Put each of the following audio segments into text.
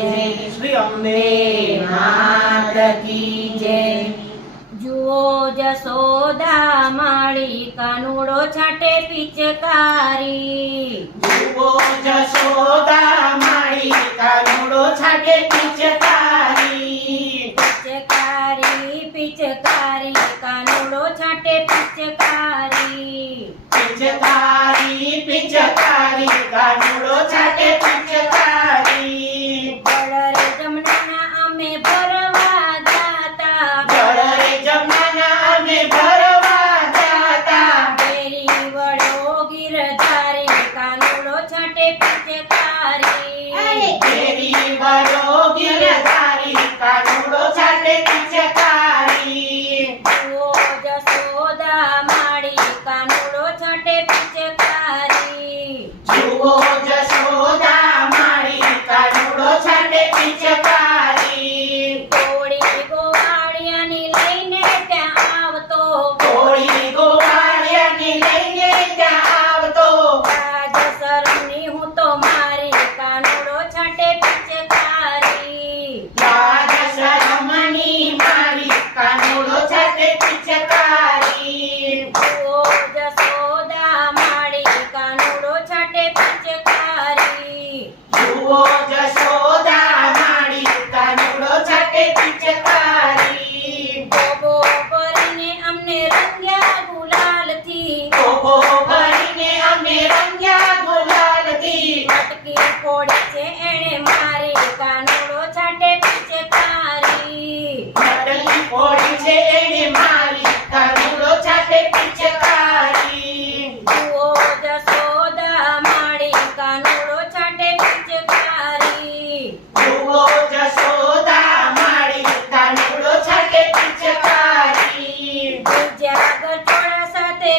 જય શ્રી અંબે માતા કી જય જુઓ જસોદા માળી કાનુડો છાટે પિચકારી. જુઓ જસોદા માળી કાનુડો છાટે પિચકારી. પિચકારી પિચકારી કાનુડો છાટે પિચકારી. પિચકારી પિચકારી કાનુડો છાટે પિચકારી. contact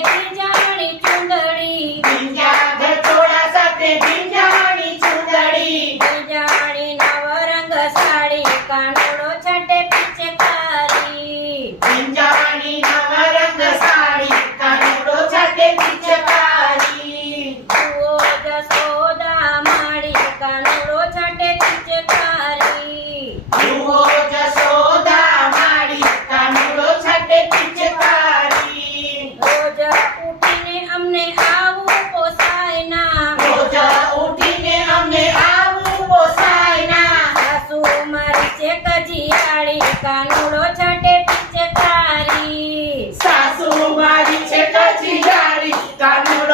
বেটি time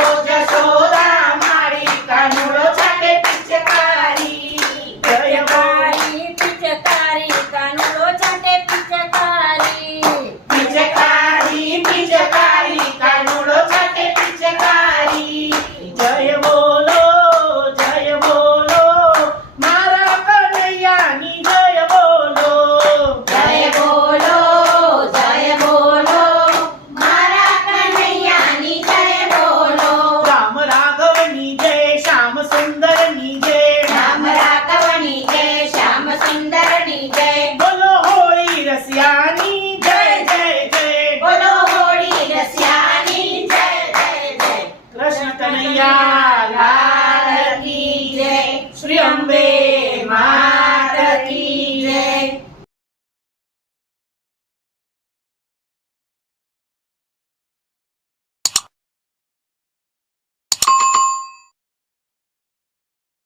ya soy.